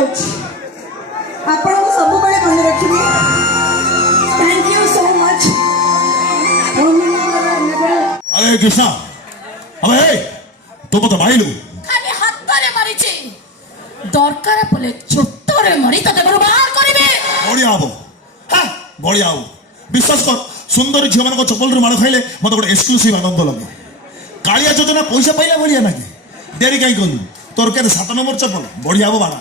जाउछि आपण को सब बड़े मन रखिबी थैंक यू सो मच अरे कृष्णा अबे तो मत माइलु खाली हातरे मारिछि दरकार पले छोटरे मरी तते बाहर करिवे बढ़िया हबो हां बढ़िया हबो विश्वास कर सुंदर झियो मान को चप्पल रे मार खाइले मत गोटे एक्सक्लूसिव आनंद लगे कालिया योजना पैसा पाइला बढ़िया ना देरी कहीं कलु तोर के 7 नंबर चप्पल बढ़िया हबो बाड़ा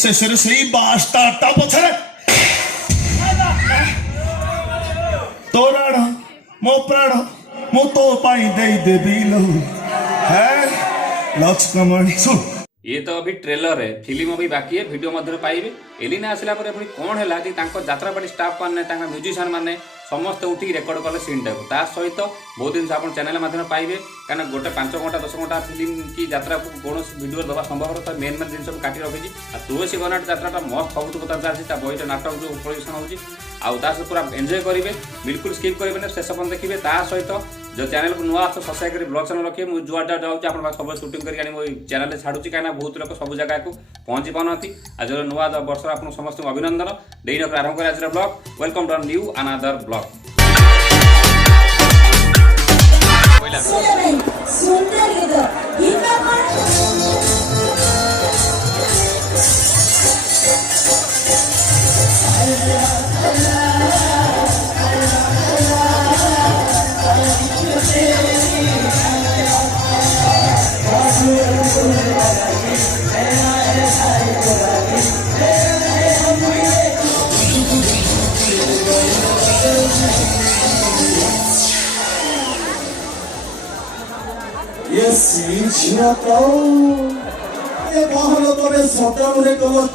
शेषରେ ସେଇ ବାସ୍ତାଟା ପଛରେ ତୋରାଣ ମୋ ପ୍ରାଣ ମୁଁ ତୋ ପାଇଁ ଦେଇଦେବି ଲୋ ହେ ଲକ୍ଷ୍ମଣ ଶୁଣ ये तो अभी ट्रेलर है फिल्म अभी बाकी है वीडियो मध्य पाइबे एलिना आसला पर पुणी कौन है कि यात्रापाटी स्टाफ मैंने म्यूजिशियन मैंने समस्त उठी रेकर्ड कले सीन टाइम ता सहित बहुत दिन आप चैनल माध्यम पाइबे कहीं गोटे 5 घंटा 10 घंटा फिल्म की यात्रा को कौन वीडियो दवा संभव तो मेन मेन जिन काटी रखी तुलसी गनाट यात्रा मस्त सब कथा चलती बहीट नाटक जो प्रदर्शन होती आस पूरा एंजॉय करेंगे बिल्कुल स्किप करेंगे शेष पर्यटन देखिए ता सहित जो चैनल को नुआ आस सब्सक्राइब कर ब्लॉग चैनल रखिए मुझे जुआटा जाऊँगी आप सब शूटिंग करके मो चैनल छाड़ुची कहीं बहुत लोग सब जगह को पहुँची पाती आज जो नुआ वर्ष आप समस्त अभिनंदन देन आरंभ कर आज blog welcome to new another blog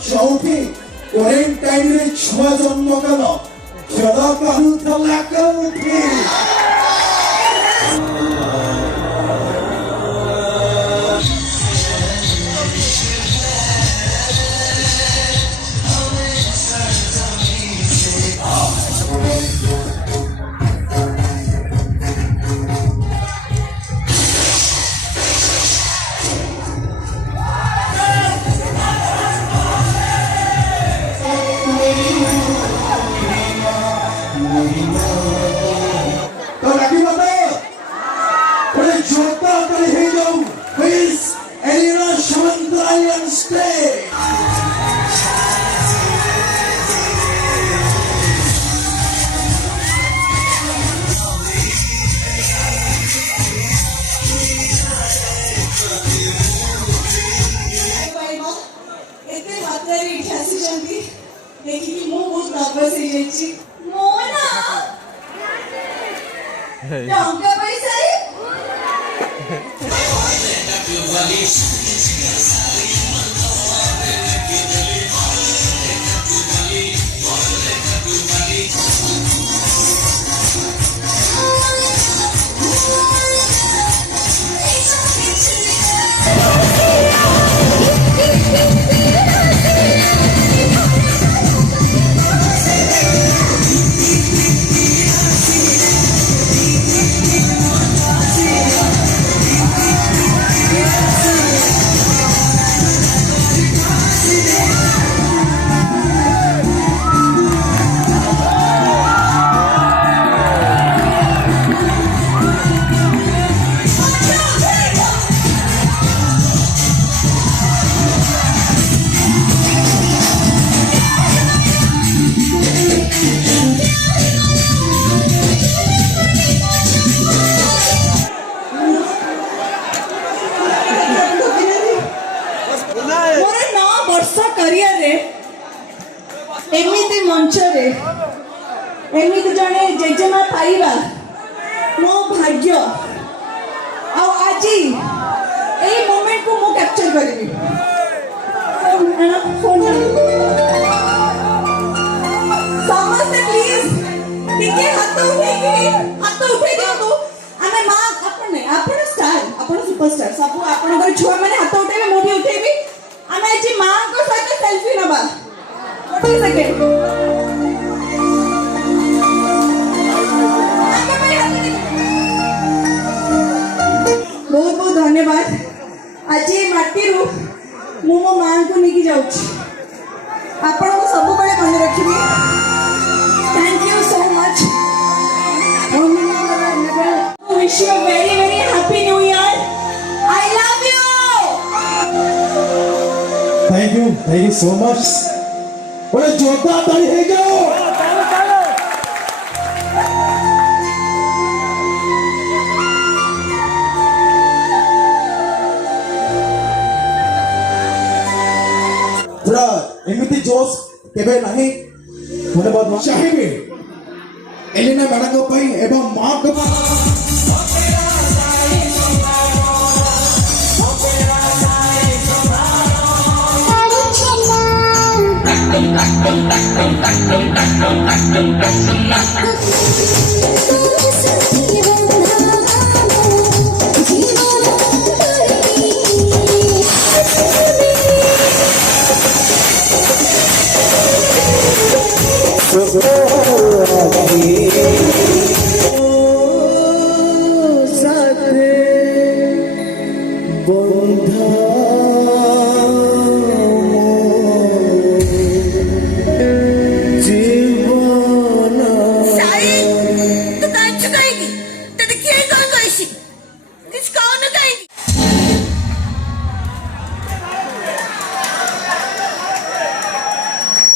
चौथी क्वारेंटाइन रे छुआ जन्म कल जड़ा कहूला कौठी देखिए मु बहुत नर्वस हो जाइछि मोना टंका पैसा रे एमिति मंच रे एमिति जने जेजेमा पाइबा मो भाग्य आ आज ए मोमेंट को मो कैप्चर करबी फोन समस्त प्लीज टिके हाथ उठे दियो तो आमे मां अपन स्टार अपन सुपरस्टार सब अपन छुआ माने हाथ उठेबे मोठी उठेबी ଆମେ ଆଜି ମାଙ୍କ ସହିତ ସେଲ୍ଫି ନବା ଗୋଟେ ସେକେଣ୍ଡ ବହୁତ ବହୁତ ଧନ୍ୟବାଦ ଆଜି ଏ ମାଟିରୁ ମୁଁ ମୋ ମାଙ୍କୁ ନେଇକି ଯାଉଛି ଆପଣଙ୍କୁ ସବୁବେଳେ ମନେ ରଖିବି thank you so much wish you a very very happy new year I love you Thank you so much. बोले जोरदार ताली है जाओ थोड़ा एमती जोश केबे नहीं धन्यवाद चाहिए एलिना मैडम को पई एवं मां को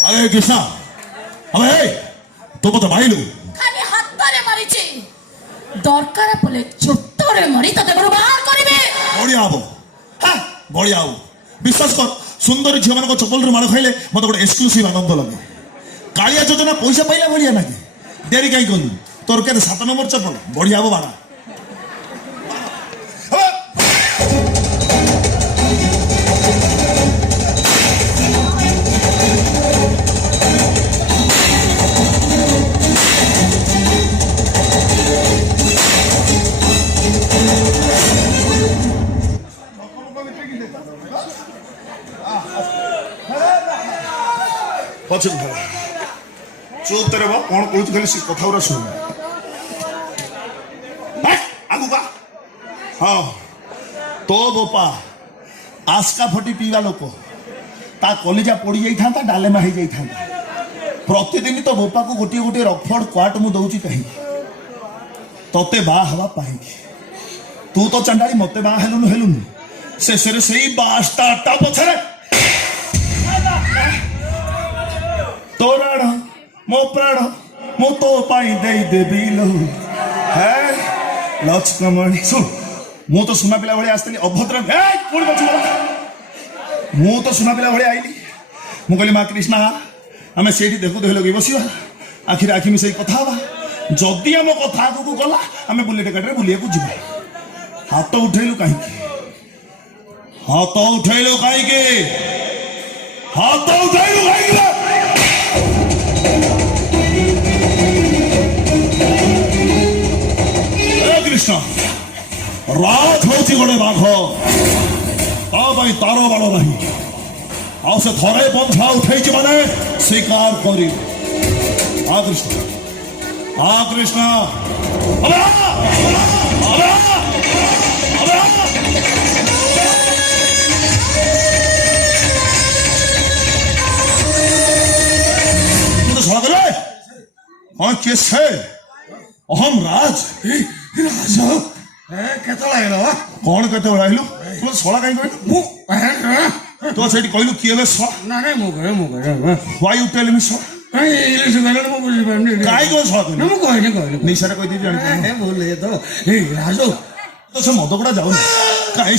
अरे कृष्णा अबे तू मत माइलु ଖାଲି ହାତରେ ମାରିଛି ଦରକାର ପଲେ ଛୋଟରେ ମାରି ତତେ ଘରୁ ବାହାର କରିବେ बढ़िया हबो हाँ बढ़िया हबो विश्वास कर सुंदर झील मान चपल माड़ खाइले मत गोटे एक्सक्लूसिव आनंद लगे कालिया योजना पैसा पाइला भाया ना कि देरी कहीं कलु तोर के 7 नंबर चपल बढ़िया हबो बाड़ा पछे चुप तेरे बा कौन कहू खाली से कथा उरा सुन आगु बा हाँ तो बोपा आस्का फटी पीवा लोक ता कलिजा पड़ी जाइथा डालेमा हो जाइथा प्रतिदिन तो बोपा को गोटे गोटे रफड़ क्वाट मु दउची कहीं तते बा हवा पाई तू तो चंडाली मते बा हेलुनु शेष से बास्टा पछरे तोराड़ मो प्राण मो तो पाई दे देबी लो है लक्ष्मण सुन मु तो सुना पिला भले आसली अभद्र पुणी बचु मु तो सुना पिला भले आईली मु कहली माँ कृष्णा आम से देखु देख लगे बस आखिर आखि मिसे कथा जदि आम कथा आगू गला आम बुलेट गाड़ी बुलिया ଯିବା हाथ उठेलु कहीं हाथ उठेलु कहीं हाथ उठेलु कहीं कृष्ण राज हूँ गोटे बाघ तार बाड़ नहीं आ से थरे पंथा उठे माने स्वीकार करी आ कृष्ण हाँ कैसे अहम राज राज कौन केत आइलु तू शला कहीं कहलु तो से कहलु किए बे शला व्हाई यू टेल मी शला काई को शला निशा रे कह दी जानि बोले तो राजो तो से मदगुड़ा जाऊ काई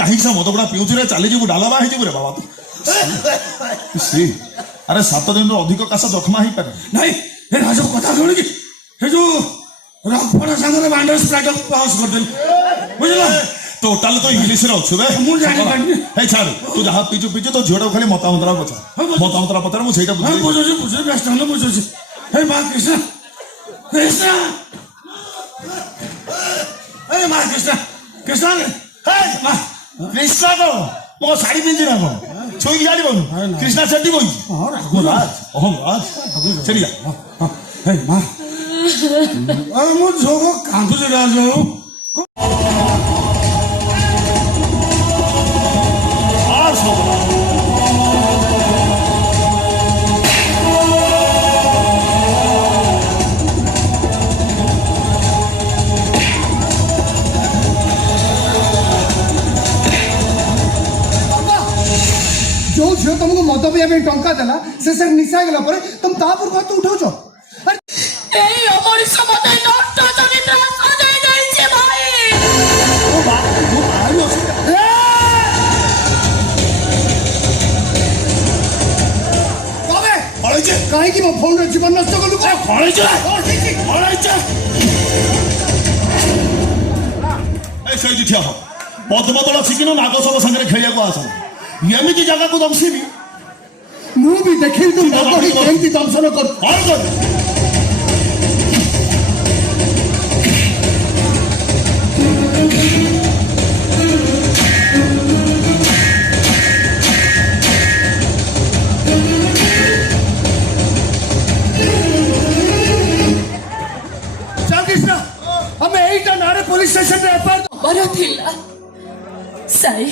काई से मदगुड़ा पिउछ रे चली जीवु डालाबा हे जीवु रे बाबा तू सी अरे 7 दिन अधिक कासा जखमा ही पारे नहीं हे राजो कथा सुन कि हे जो रखपड़ा संगे बांडर स्प्राइट पास कर देल बुझला टोटल तो इंग्लिश रे अछि बे मु जानि पानी हे छाड़ तू जहां पीछे पीछे तो झोड़ा खाली मतामंतरा पतर मु सेटा बुझे बेस्ट हम बुझे हे मां कृष्ण कृष्ण हे मां कृष्ण कृष्ण हे मां कृष्ण को मो साड़ी पिंजी ना को ଛୁଇଁକି ଜାଣିବନି କୃଷ୍ଣା ସେଠି ବଇ ରାଜ ଅହମ ରାଜ ସେଠି ଯା ମା ମୋ ଝିଅ କାନ୍ଦୁଛି ରାଜ আর সব जो झील तुमको मद पिया टंका देला से निशा गला पर तुम तापर हाथ उठाउछ এই অমরিষ মতে নষ্ট চরিত্র সাজাই যাইছে ভাই কবে পড়াইছে কাहे की मो फोन रे जीवन नष्ट करलु পড়াইছে পড়াইছে এই সেইটি ঠিয়া হ পদ্মতଳ ଶିଖିନୁ ନାଗ ସବୁ ସାଙ୍ଗରେ ଖେଳିବାକୁ ଆସ ଏମିତି ଜାଗାକୁ ଦମସିବି ମୁଁ ବି ଦେଖିଲି ତୁ ନଗରୀ କେମିତି ଦଂଶନ କର କଣ କର चल कृष्णा हमें एईटा नारे पुलिस स्टेशन रे एफआईआर ଖବର ଥିଲା ସାଇ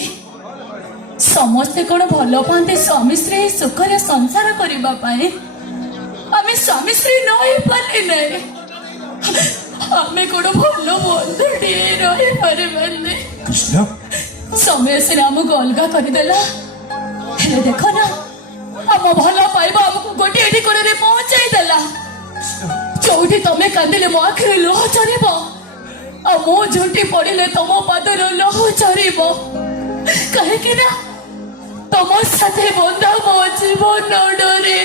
ସମସ୍ତେ କଣ ଭଲ ପାଆନ୍ତି ସ୍ୱାମୀ ସ୍ତ୍ରୀ ସୁଖରେ ସଂସାର କରିବା ପାଇଁ ଆମେ ସ୍ୱାମୀ ସ୍ତ୍ରୀ ନ ହେଇପାରିଲେ ନାହିଁ ଆମେ କଣ ଭଲ ବନ୍ଧୁଟିଏ ରହିପାରିବାନି କୃଷ୍ଣ ସମୟ ସିନା ଆମକୁ ଅଲଗା କରିଦେଲା ହେଲେ ଦେଖ ନା ଆମ ଭଲ ପାଇବା ଆମକୁ ଗୋଟିଏ ଠିକଣାରେ ପହଞ୍ଚାଇ ଦେଲା ଯୋଉଠି ତମେ କାନ୍ଦିଲେ ମୋ ଆଖିରେ ଲୁହ ଝରିବ ଆଉ ମୁଁ ଝୁଣ୍ଟି ପଡ଼ିଲେ ତମ ପାଦର ଲୁହ ଝରିବ କାହିଁକି ନା ତମ ସାଥେ ବନ୍ଧା ମୋ ଜୀବନ ଡୋରେ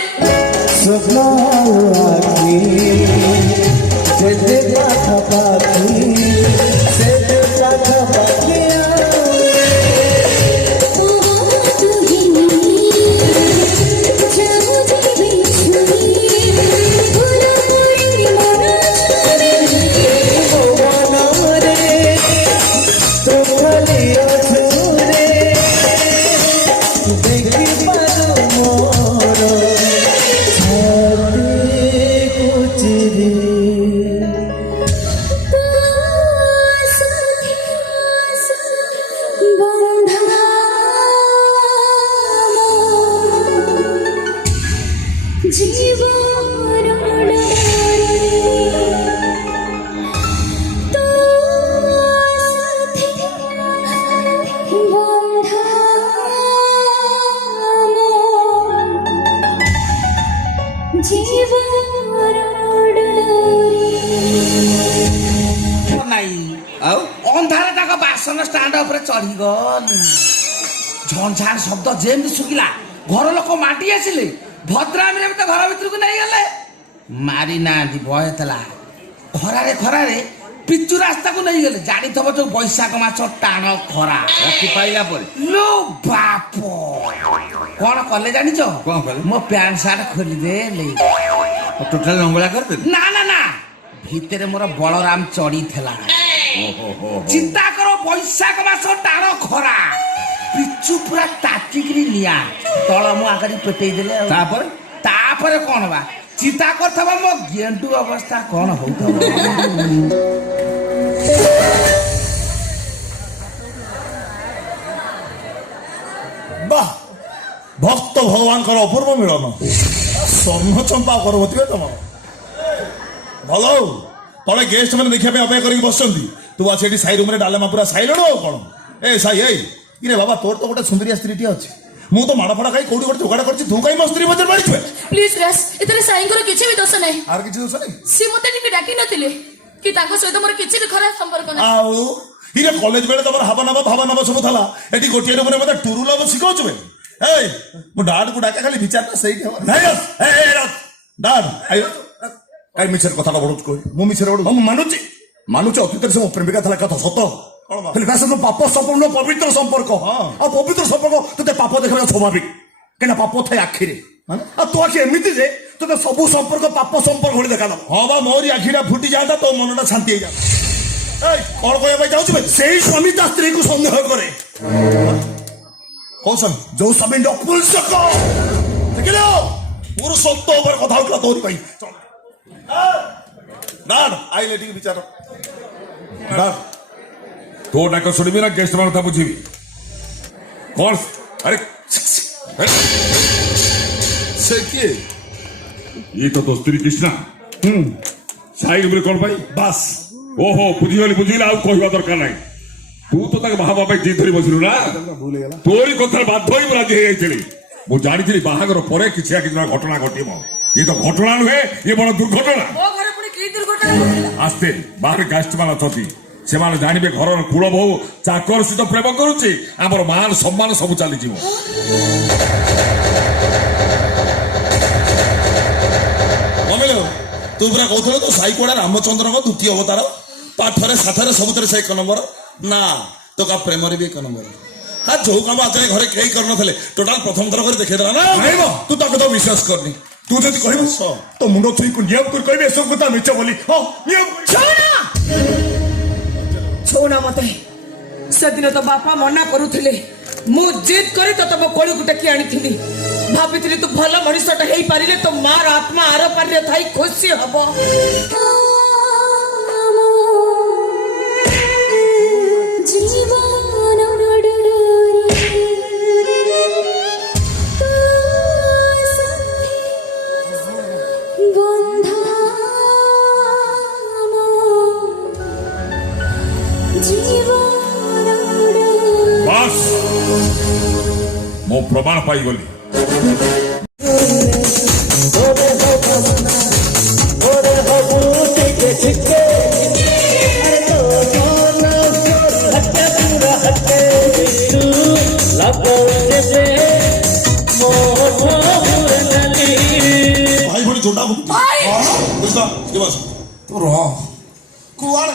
ଆଉ ଅନ୍ଧାର ତାଙ୍କ ବାସନ ଷ୍ଟାଣ୍ଡ ଉପରେ ଚଢିଗଲି ଝଣଝାଣ ଶବ୍ଦ ଯେମିତି ଶୁଖିଲା ଘର ଲୋକ ମାଟି ଆସିଲେ ଭଦ୍ରାମୀରେ ମତେ ଘର ଭିତରକୁ ନେଇଗଲେ ମାରି ନାହାନ୍ତି ଭୟ ଥିଲା ଖରାରେ ଖରାରେ ପିଚୁ ରାସ୍ତାକୁ ନେଇଗଲେ ଜାଣିଥବ ଯୋଉ ବୈଶାଖ ମାସ ଟାଣ ଖରା ରାତି ପାଇଲା ପରେ ଲୋ ବାପ କଣ କଲେ ଜାଣିଛ କଣ କଲେ? ମୋ ପ୍ୟାଣ୍ଟ ସାର୍ଟ ଖୋଲିଦେଲେ ଟୋଟାଲ ଲଙ୍ଗଳା କରିଦେଲେ ନା ନା ନା ଭିତରେ ମୋର ବଳରାମ ଚଢିଥିଲା ଚିନ୍ତା କର ବୈଶାଖ ମାସ ଟାଣ ଖରା ପିଚୁ ପୁରା ତାତିକିରି ନିଆଁ ତଳ ମୁଁ ଆଗରେ ପେଟେଇ ଦେଲେ ଆଉ। ତାପରେ ତାପରେ କଣ ବା ଚିନ୍ତା କରିଥବ ମୋ ଗେଣ୍ଡୁ ଅବସ୍ଥା କଣ ହଉଥିବ ବାহ ଭକ୍ତ ଭଗବାନଙ୍କର ଅପୂର୍ବ ମିଳନ ସ୍ୱର୍ଣ୍ଣ ଚମ୍ପା କରବଥିବେ ତମ ଭଲ ହଉ ତଳେ ଗେଷ୍ଟ ମାନେ ଦେଖିବା ପାଇଁ ଅପେକ୍ଷା କରିକି ବସିଛନ୍ତି ତୁ ଆସି ଏଠି ସାଇ ରୁମରେ ଡାଲେମା ପୁରା ସାଇଲଣ ଆଉ କଣ ଏ ସାଇ ଏଇ ଇରେ ବାବା ତୋର ତ ଗୋଟେ ସୁନ୍ଦରିଆ ସ୍ତ୍ରୀଟିଏ ଅଛି ମୁଁ ତ ମାଡ଼ ଫାଡ଼ ଖାଇ କୋଉଠି ଗୋଟେ ଯୋଗାଡ଼ କରିଛି ତୁ କାହିଁ ମୋ ସ୍ତ୍ରୀ ମধ্যে ମାରିଛୁ ପ୍ଲିଜ ରାସ୍ ଏଥିରେ ସାଇଙ୍କର କିଛି ବି ଦୋଷ ନାହିଁ ଆର କିଛି ଦୋଷ ନାହିଁ ସିଏ ମତେ ଟିକେ ଡାକି ନଥିଲେ କି ତାଙ୍କ ସହିତ ମୋର କିଛି ବି ଖରାପ ସମ୍ପର୍କ ନାହିଁ ଆଉ ଇରେ କଲେଜ ବେଳେ ତମର ହାବ ନବ ଭାବ ନବ ସବୁ ଥିଲା ଏଠି ଗୋଟିଏ ରୁମରେ ମତେ ଟୁରୁ ଲଭ ଶିଖାଉଛୁ ବେ ଏଇ ମୁଁ ଡାଡକୁ ଡାକା ଖାଲି ବିଚାରଟା ସେଇଠି ହବ ନାଇଁ ଡାଡ କାଇଁ ମିଛରେ କଥାଟା ବଢୁଛୁ କହି ମୁଁ ମିଛରେ ବଢୁ ମୁଁ ମାନୁଛି ଅତୀତରେ ସେ ମୋ ପ୍ରେମିକା ଥିଲା କଥା ସତ ହେଲେ ତା ସହିତ ପାପ ସମ୍ପୂର୍ଣ୍ଣ ପବିତ୍ର ସମ୍ପର୍କ ଆଉ ପବିତ୍ର ସମ୍ପର୍କ ତୋତେ ପାପ ଦେଖିବା ସ୍ୱାଭାବିକ କାହିଁକିନା ପାପ ଥାଏ ଆଖିରେ ଆଉ ତୋ ଆଖି ଏମିତି ଯେ ତୋତେ ସବୁ ସମ୍ପର୍କ ପାପ ସମ୍ପର୍କ ଭଳି ଦେଖାଦବ ହଁ ବା ମୋରି ଆଖିଟା ଫୁଟି ଯାଆନ୍ତା ତୋ ମନଟା ଶାନ୍ତି ହେଇଯାନ୍ତା କଣ କହିବା ପାଇଁ ଚାହୁଁଛୁ ସେଇ ସ୍ୱାମୀ ତା ସ୍ତ୍ରୀକୁ ସନ୍ଦେହ କରେ କୋଉ ସ୍ୱାମୀ? ଯୋଉ ସ୍ୱାମୀ ନପୁଂସକ ଦେଖିଲ ପୁରୁଷତ୍ୱ ଉପରେ କଥା ହଉଥିଲା ତୋରି ପାଇଁ। ନା ଆଇଲେ ଟିକେ ବିଚାର ନା ତୋ ଡାକ ଶୁଣିବି ନା ଗେଷ୍ଟ ମାନ କଥା ବୁଝିବି କଣ? ଆରେ ସେ କିଏ? ଇଏ ତ ତୋ ସ୍ତ୍ରୀ କୃଷ୍ଣା। ସାଇଡ ଉପରେ କଣ ପାଇଁ? ବାସ୍ ଓହୋ ବୁଝିଗଲି ଆଉ କହିବା ଦରକାର ନାହିଁ। ତୁ ତ ତାଙ୍କ ବାହା ପାଇଁ ଜିଦ ଧରି ବସିଲୁ ନା। ଭୁଲ ହେଇଗଲା। ତୋରି କଥାରେ ବାଧ୍ୟ ହୋଇ ମୁଁ ରାଜି ହେଇଯାଇଥିଲି। ମୁଁ ଜାଣିଥିଲି ବାହାଘର ପରେ କିଛି ନା କିଛି ଘଟଣା ଘଟିବ। ଇଏ ତ ଘଟଣା ନୁହେଁ, ଇଏ ବଡ ଦୁର୍ଘଟଣା। ମୋ ଘରେ ପୁଣି କି ଦୁର୍ଘଟଣା ଘଟିଲା? ଆସ୍ତେ ବାହାରେ ଗେଷ୍ଟ ମାନେ ଅଛନ୍ତି, ସେମାନେ ଜାଣିବେ ଘରର କୁଳ ବୋହୂ ଚାକର ସହିତ ପ୍ରେମ କରୁଛି, ଆମର ମାନ ସମ୍ମାନ ସବୁ ଚାଲିଯିବ। ମମିଲୋ ତୁ ପୁରା କହୁଥିଲୁ ତୁ ସାଇ କୋଡା ରାମଚନ୍ଦ୍ରଙ୍କ ଦ୍ୱିତୀୟ ଅବତାର, ପାଠରେ ସାଥରେ ସବୁଥିରେ ସେ ଏକ ନମ୍ବର। ନା ତୋ କା ପ୍ରେମରେ ବି ଏକ ନମ୍ବର। ହଁ ଯୋଉ କାମ ଆଜି ଘରେ କେହି କରିନଥିଲେ ଟୋଟାଲ ପ୍ରଥମ ଥର କରି ଦେଖେଇଦେଲା ନା। ତୁ ତାକୁ ତ ବିଶ୍ୱାସ କରନି। ତୁ ଯଦି କହିବୁ ତ ମୁଣ୍ଡ ଛୁଇଁକୁ ନିୟମ କରି କହିବେ ଏସବୁ କଥା ମିଛ ବୋଲି। ହଁ ନିୟମ ଛଉନା ମତେ ସେଦିନ ତ ବାପା ମନା କରୁଥିଲେ, ମୁଁ ଜିଦ୍ କରି ତତେ ମୋ କୋଳକୁ ଟେକି ଆଣିଥିଲି। ଭାବିଥିଲି ତୁ ଭଲ ମଣିଷଟା ହେଇପାରିଲେ ତୋ ମାର ଆତ୍ମା ଆର ପାରିରେ ଥାଇ ଖୁସି ହବ। ବାସ୍ ମୁଁ ପ୍ରମାଣ ପାଇଗଲି। ଭାଇ ଭଉଣୀ ଯୋଟା ବୁଝିଲା ତୁ ରହ କୁଆଡେ